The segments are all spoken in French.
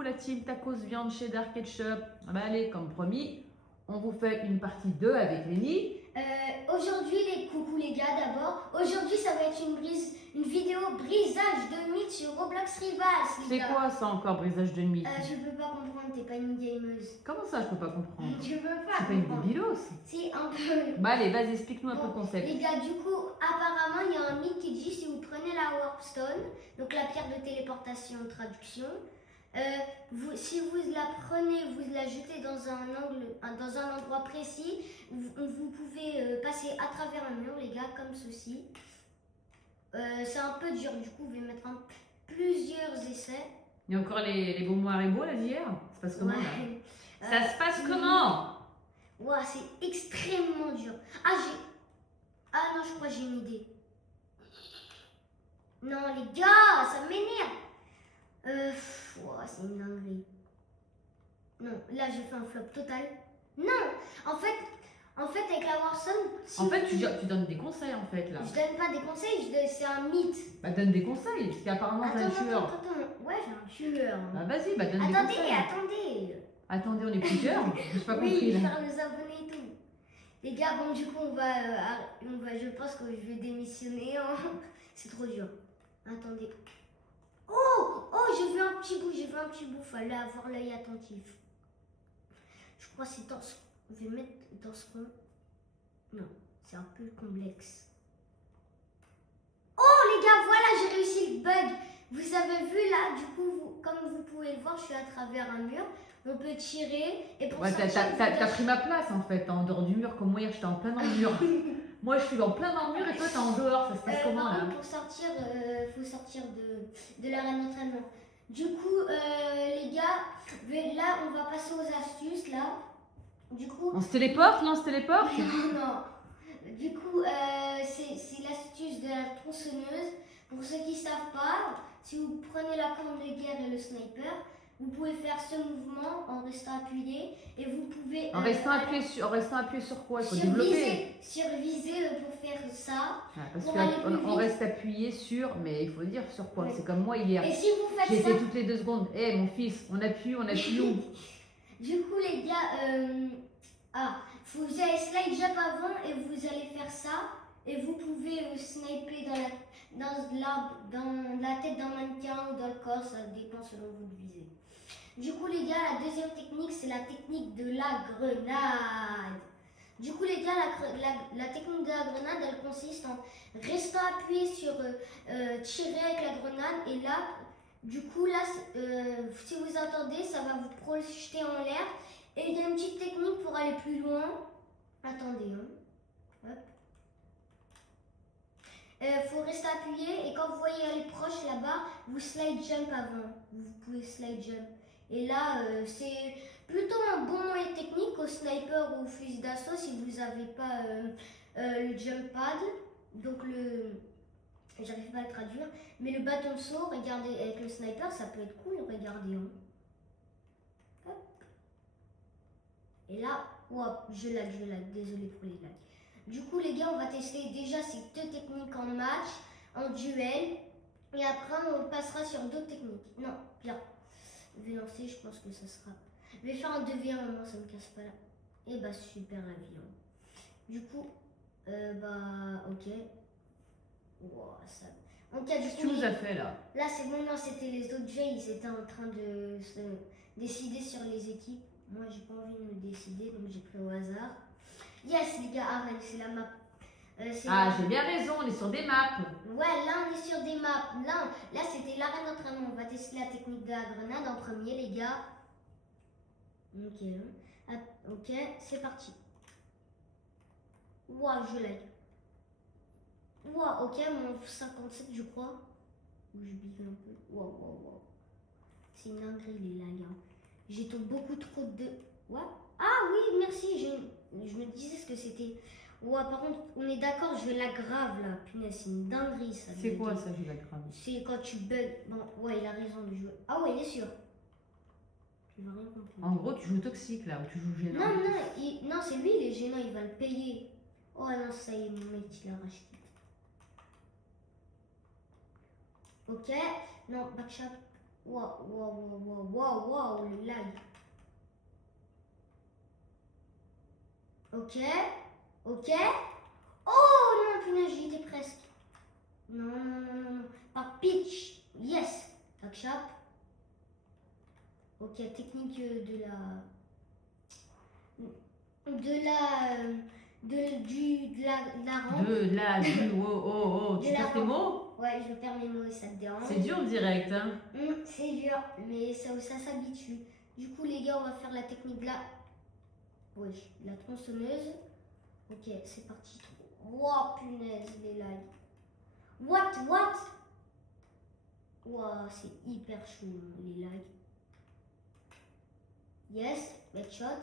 coucou la team tacos, viande, cheddar, ketchup. Ah bah allez, comme promis, on vous fait une partie 2 avec Lénie. Aujourd'hui, coucou les gars d'abord. Aujourd'hui, ça va être une vidéo brisage de mythes sur Roblox Rivals. C'est quoi ça encore, brisage de mythe? Je peux pas comprendre, t'es pas une gameuse. Comment ça, je peux pas comprendre? Tu peux pas C'est pas une comprendre. débilos? Si, un peu. Bah allez, vas-y, explique-nous un peu le concept. Les gars, du coup, apparemment, il y a un mythe qui dit si vous prenez la Warpstone, donc la pierre de téléportation traduction, si vous la prenez, vous la jetez dans dans un endroit précis, vous pouvez passer à travers un mur, les gars, comme ceci. C'est un peu dur, du coup, je vais mettre plusieurs essais. Il y a encore les beaux mots Haribo là d'hier? Ça se passe comment là? Ça se passe comment? Ouah, c'est extrêmement dur. Ah non, je crois que j'ai une idée. Non, les gars, ça m'énerve. C'est une dinguerie. Non, là, j'ai fait un flop total. Non, en fait, avec la Warzone... En fait, tu donnes des conseils en fait là. Je donne pas des conseils, c'est un mythe. Bah donne des conseils, parce qu'apparemment t'as un tueur. Attends, ouais, j'ai un tueur. Bah vas-y, bah donne des conseils. Attendez, on est plusieurs. J'ai pas compris Oui, là. faire les abonnés et tout. Les gars, bon, du coup, je pense que je vais démissionner. Hein. C'est trop dur. Attendez. Oh, j'ai vu un petit bout. Fallait avoir l'œil attentif. Je crois que c'est dans ce... Je vais mettre dans ce rond. Non, c'est un peu complexe. Oh, les gars, voilà, j'ai réussi le bug. Vous avez vu là, du coup, comme vous pouvez le voir, je suis à travers un mur. On peut tirer et pour ouais, t'as pris ma place en fait, en dehors du mur, comme moi hier j'étais en plein dans le mur. Moi je suis en plein dans le mur et toi t'es en dehors, ça se passe comment là? Pour sortir, faut sortir de l'arène d'entraînement. Du coup, les gars, là on va passer aux astuces là. Du coup, on se téléporte? Non, on se téléporte? Non. Du coup, c'est l'astuce de la tronçonneuse. Pour ceux qui ne savent pas, si vous prenez la corne de guerre et le sniper, vous pouvez faire ce mouvement en restant appuyé et vous pouvez... En restant appuyé sur quoi? Il faut développer. Sur viser pour faire ça. Parce qu'on reste appuyé sur, mais il faut dire sur quoi? Oui. C'est comme moi hier. Et si vous faites ça... J'ai fait toutes les 2 secondes. Hé mon fils, on appuie où? Du coup les gars, vous allez slide jump avant et vous allez faire ça. Et vous pouvez sniper dans la tête d'un mannequin ou dans le corps, ça dépend selon vous visez. Du coup les gars, la deuxième technique, c'est la technique de la grenade. Du coup les gars, la technique de la grenade, elle consiste en restant appuyé sur tirer avec la grenade. Et là, du coup là, si vous entendez, ça va vous projeter en l'air. Et il y a une petite technique pour aller plus loin. Attendez, hein. Hop. Faut rester appuyé et quand vous voyez aller proche là-bas, vous slide jump avant. Vous pouvez slide jump. Et là, c'est plutôt un bon moyen technique au sniper ou au fusil d'assaut si vous n'avez pas le jump pad. Donc j'arrive pas à le traduire. Mais le bâton de saut, regardez, avec le sniper, ça peut être cool, regardez. Hein. Hop. Et là, je lag, désolé pour les lags. Du coup les gars, on va tester déjà ces 2 techniques en match, en duel, et après on passera sur d'autres techniques. Non, bien. Je vais lancer, je pense que ça sera... Je vais faire un 2v1, moi ça me casse pas là. Et bah super avion. Du coup, ok. Wow, ça... En cas, qu'est-ce que tu nous as fait là? Là c'est bon, non, c'était les autres jeux, ils étaient en train de se décider sur les équipes. Moi j'ai pas envie de me décider, donc j'ai pris au hasard. Yes les gars, Arène, c'est la map. J'ai bien raison, on est sur des maps. Ouais, là on est sur des maps. Là c'était l'arène d'entraînement. On va tester la technique de la grenade en premier les gars. Ok, c'est parti. Wow, je lag. Wow, ok, mon 57 je crois. Ou je big un peu. Wow. C'est une dinguerie les lags. Hein. J'ai beaucoup trop de... What? Ah oui, merci, je me disais ce que c'était. Ouais, par contre, on est d'accord, je la grave là. Punaise, c'est une dinguerie ça. C'est quoi ça, je la grave? C'est quand tu bugs. Bon, ouais, il a raison de jouer. Ah ouais, il est sûr. Il va rien comprendre. En gros, tu joues toxique là, ou tu joues gênant. Non, c'est lui, il est gênant, il va le payer. Oh non, ça y est, mon mec, il a racheté. Ok, non, backshot. Waouh, le lag. Ok. Oh non, punaise, j'y étais presque. Non. Par pitch. Yes. Backshot. Ok, technique de la rampe. Tu De la perds tes rampe. mots? Ouais, je perds mes mots et ça te dérange. C'est dur direct, hein. C'est dur, mais ça s'habitue. Du coup, les gars, on va faire la technique de la... Oui, la tronçonneuse. Ok, c'est parti. Wow, punaise, les lags. What? Wow, c'est hyper chaud, les lags. Yes, headshot.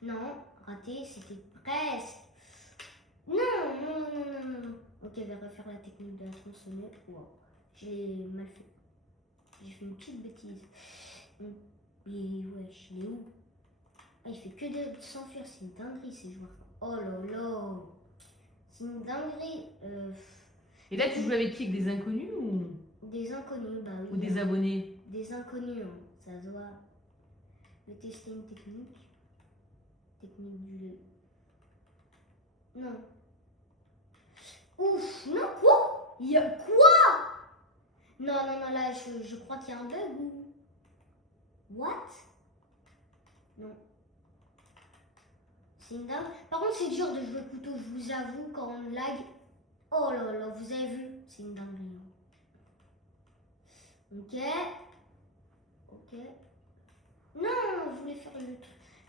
Non, raté, c'était presque. Non. Ok, on va refaire la technique de la tronçonneuse. Wow, j'ai mal fait. J'ai fait une petite bêtise. Mais wesh, il est où? Ah, il fait que de s'enfuir, c'est une dinguerie ces joueurs. Oh là là, c'est une dinguerie. Et là, tu joues avec qui? Avec des inconnus ou Des inconnus, bah oui. ou des abonnés? Des inconnus, hein, ça se voit. Je vais tester une technique. Technique du... Non. Ouf, non, quoi? Il y a quoi? Non, là, je crois qu'il y a un bug ou... What? Non. C'est une dingue. Par contre, c'est dur de jouer couteau, je vous avoue, quand on lag. Oh là là, vous avez vu? C'est une dinguerie. Ok. Non, je voulais faire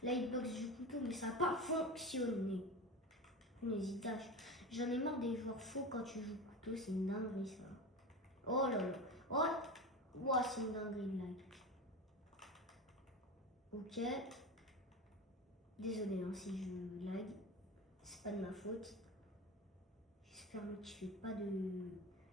la hitbox du couteau, mais ça n'a pas fonctionné. N'hésite pas. J'en ai marre des joueurs faux quand tu joues couteau, c'est une dinguerie ça. Oh là là. Oh, c'est une dinguerie de lag. Ok. Désolé hein, si je lag. C'est pas de ma faute. J'espère que tu fais pas de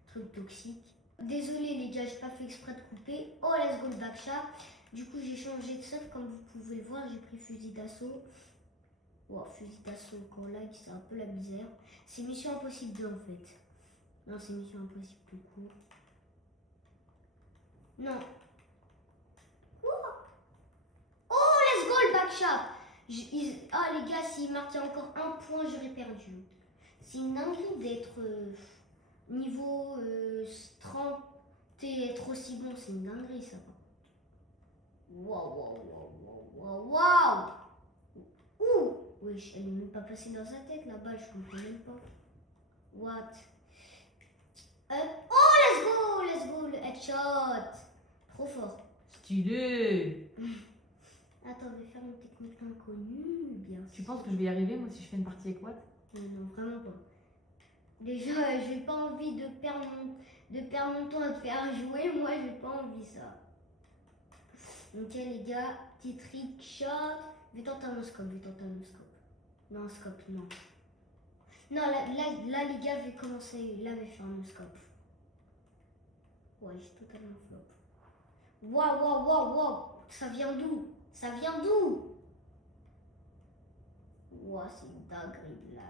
trucs toxiques. Désolé les gars, j'ai pas fait exprès de couper. Oh, let's go le backshot. Du coup, j'ai changé de stuff, comme vous pouvez le voir. J'ai pris fusil d'assaut. Wow, fusil d'assaut quand lag, c'est un peu la misère. C'est Mission Impossible 2 en fait. Non, c'est Mission Impossible tout court. Non. Quoi? Oh, let's go le backshot. Ah les gars, s'il marquait encore un point, j'aurais perdu. C'est une dinguerie d'être niveau 30 et être aussi bon. C'est une dinguerie ça. Waouh. Ouh. Oui, elle n'est même pas passée dans sa tête la balle, je comprends même pas. What? Oh, let's go, le headshot. Trop fort. Stylé. Attends, je vais faire une technique inconnue, bien sûr. Tu penses que je vais y arriver moi si je fais une partie avec Watt? Non, vraiment pas. Déjà, j'ai pas envie de perdre mon temps à te faire jouer, moi j'ai pas envie ça. Ok les gars, petit trick shot. Je vais tenter un scope. Non, scope, non. Non, là les gars, je vais commencer. Là, je vais faire un scope. Ouais, j'ai totalement flop. Waouh. Ça vient d'où? Ouah, c'est une dinguerie de lag.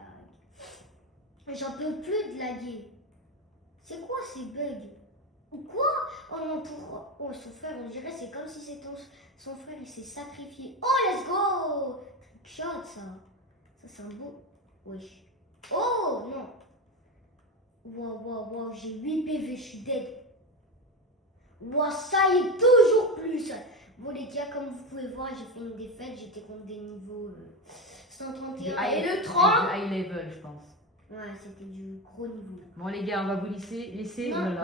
J'en peux plus de laguer. C'est quoi ces bugs? Ou quoi? Oh non, oh, son frère, on dirait c'est comme si c'était son frère, il s'est sacrifié. Oh, let's go! Trickshot, ça. Ça, c'est un beau... Wesh. Oh, non. Waouh, j'ai 8 PV, je suis dead. Waouh, ça y est, toujours plus. Bon, les gars, comme vous pouvez voir, j'ai fait une défaite. J'étais contre des niveaux 131 et le 30. High level, je pense. Ouais, c'était du gros niveau. Bon, les gars, on va vous laisser. Non, je C'est rigole.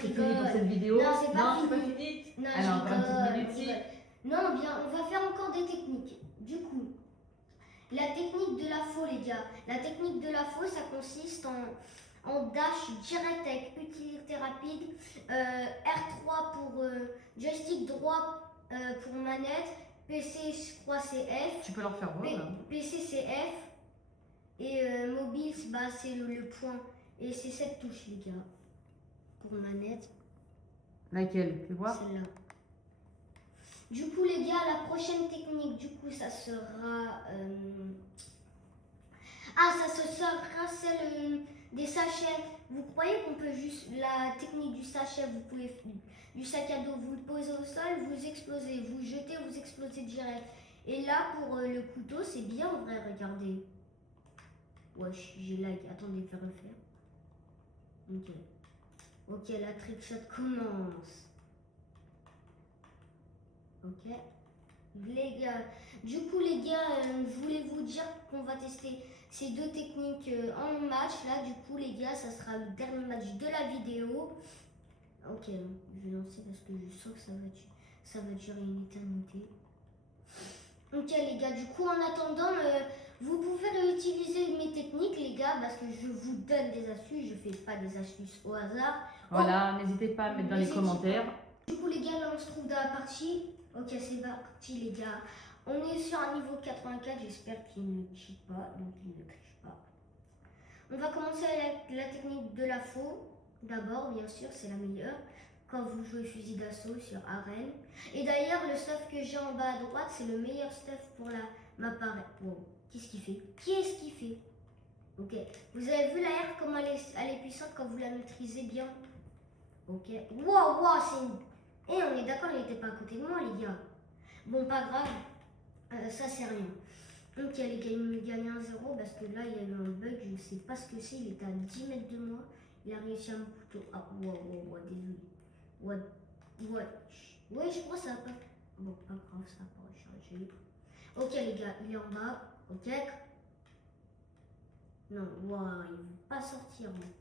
fini pour cette vidéo. Non, c'est pas fini. Non, Alors, je encore une petite minute. rigole. Non, bien, on va faire encore des techniques. Du coup, la technique de la faux, les gars. La technique de la faux, ça consiste en dash direct avec utilité rapide, R3 pour joystick droit pour manette, PC, je crois c'est F. Tu peux leur faire voir. Là. PC c'est F. Et mobile, bah, c'est le point. Et c'est cette touche, les gars. Pour manette. Laquelle? Tu vois? Celle-là. Du coup, les gars, la prochaine technique, du coup, ça sera... ça sera celle des sachets. Vous croyez qu'on peut juste... La technique du sachet, vous pouvez du sac à dos, vous le posez au sol, vous explosez, vous jetez, vous explosez direct. Et là, pour le couteau, c'est bien vrai, regardez. Wesh, j'ai lag, attendez, je vais refaire. Ok. Ok, la trickshot commence. Ok. Les gars, du coup les gars, je voulais vous dire qu'on va tester ces deux techniques en match. Là, du coup les gars, ça sera le dernier match de la vidéo. Ok, je vais lancer parce que je sens que ça va durer une éternité. Ok les gars, du coup en attendant, vous pouvez réutiliser mes techniques les gars, parce que je vous donne des astuces, je fais pas des astuces au hasard. Voilà, n'hésitez pas à mettre dans les commentaires. Du coup les gars, là on se trouve dans la partie. Ok, c'est parti les gars. On est sur un niveau 84, j'espère qu'il ne cheat pas, donc il ne triche pas. On va commencer avec la technique de la faux. D'abord, bien sûr, c'est la meilleure. Quand vous jouez fusil d'assaut sur arène. Et d'ailleurs, le stuff que j'ai en bas à droite, c'est le meilleur stuff pour ma parade. Wow. Qu'est-ce qu'il fait? Qu'est-ce qu'il fait? Ok. Vous avez vu la R, comment elle est puissante quand vous la maîtrisez bien? Ok. Wow, wow, c'est une... Et on est d'accord, il n'était pas à côté de moi, les gars. Bon, pas grave. Ça, c'est rien. Donc, il a gagné 1-0 parce que là, il y a eu un bug. Je ne sais pas ce que c'est. Il était à 10 mètres de moi. Il a réussi à me couteau. Ah, wow, désolé. Ouais, je crois que ça n'a pas. Bon, pas grave, ça n'a pas rechargé. Ok, les gars, il est en bas. Ok. Non, wow, il ne veut pas sortir. Hein.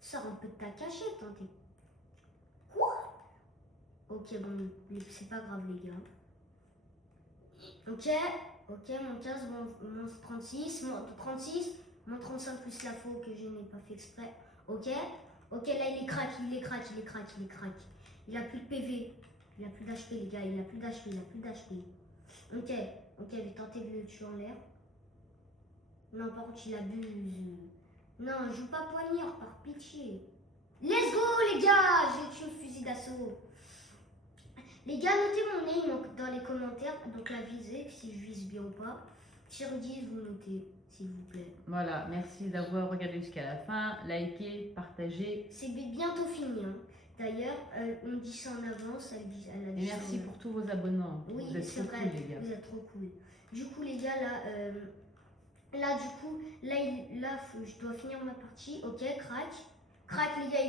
Sors un peu de ta cachette, hein, t'es. Quoi? Ok, bon, c'est pas grave, les gars. Ok, mon 15, mon 36, mon 36, mon 35 plus la faux que je n'ai pas fait exprès. Ok, là il est crack. Il a plus de PV, il a plus d'HP, les gars, il a plus d'HP. Ok, je vais tenter de le tuer en l'air. Non, par contre, il abuse. Non, joue pas poignard, par pitié. Let's go, les gars, je vais tuer le fusil d'assaut. Les gars, notez mon aim dans les commentaires, donc la visée, si je vise bien ou pas. Sur 10, vous notez, s'il vous plaît. Voilà, merci d'avoir regardé jusqu'à la fin. Likez, partagez. C'est bientôt fini. Hein. D'ailleurs, on dit ça en avance, elle a dit et merci pour tous vos abonnements. Oui, vous êtes c'est trop vrai, cool, les gars. vous êtes trop cool. Du coup, les gars, là, je dois finir ma partie. Ok, crack, les gars,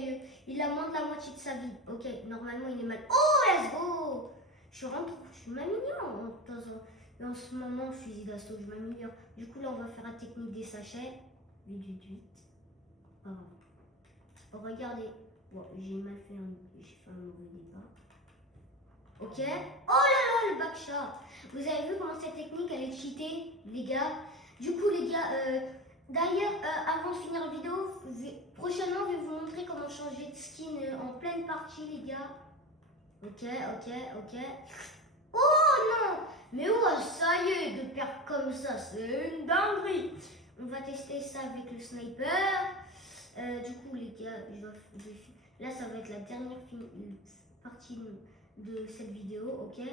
il a moins de la moitié de sa vie. Ok, normalement, il est mal. Oh, let's go! Je m'améliore en ce moment, fusil d'assaut, je m'améliore. Du coup, là, on va faire la technique des sachets. 8. Oh, regardez. Bon, j'ai fait un mauvais départ. Ok. Oh là là, le backshot. Vous avez vu comment cette technique, elle est cheatée, les gars. Du coup, les gars, d'ailleurs, avant de finir la vidéo, prochainement, je vais vous montrer comment changer de skin en pleine partie, les gars. Ok. Oh non! Mais ouais, ça y est, de perdre comme ça, c'est une dinguerie. On va tester ça avec le sniper. Du coup, les gars, là, ça va être la dernière partie de cette vidéo, ok?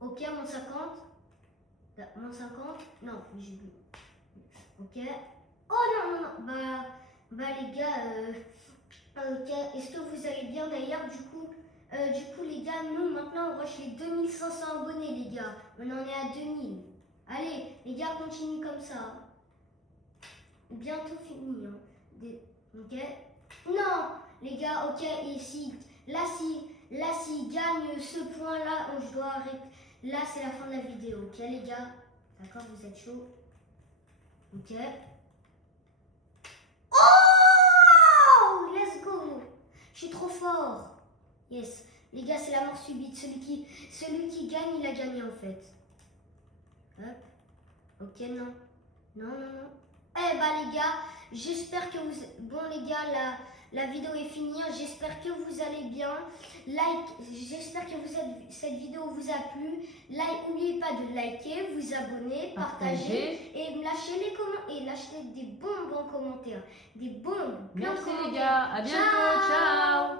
Ok, mon 50. Mon 50. Non, j'ai vu. Ok. Oh non. Bah les gars, ok. Est-ce que vous allez bien d'ailleurs, du coup, les gars, nous, maintenant, on rush les 2500 abonnés, les gars. On en est à 2000. Allez, les gars, continue comme ça. Bientôt fini, hein. Ok. Non, les gars, ok, ici. Là, s'il gagne ce point-là, je dois arrêter. Là, c'est la fin de la vidéo, ok, les gars. D'accord, vous êtes chaud. Ok. Oh! Let's go! Je suis trop fort. Yes. Les gars, c'est la mort subite. Celui qui gagne, il a gagné en fait. Hop. Ok, non. Eh bah les gars, j'espère que vous... Bon les gars, la vidéo est finie. J'espère que vous allez bien. J'espère que cette vidéo vous a plu. N'oubliez pas de liker, vous abonner, partager et lâcher des bons commentaires. Des bons Merci commentaires. les gars, à bientôt, ciao.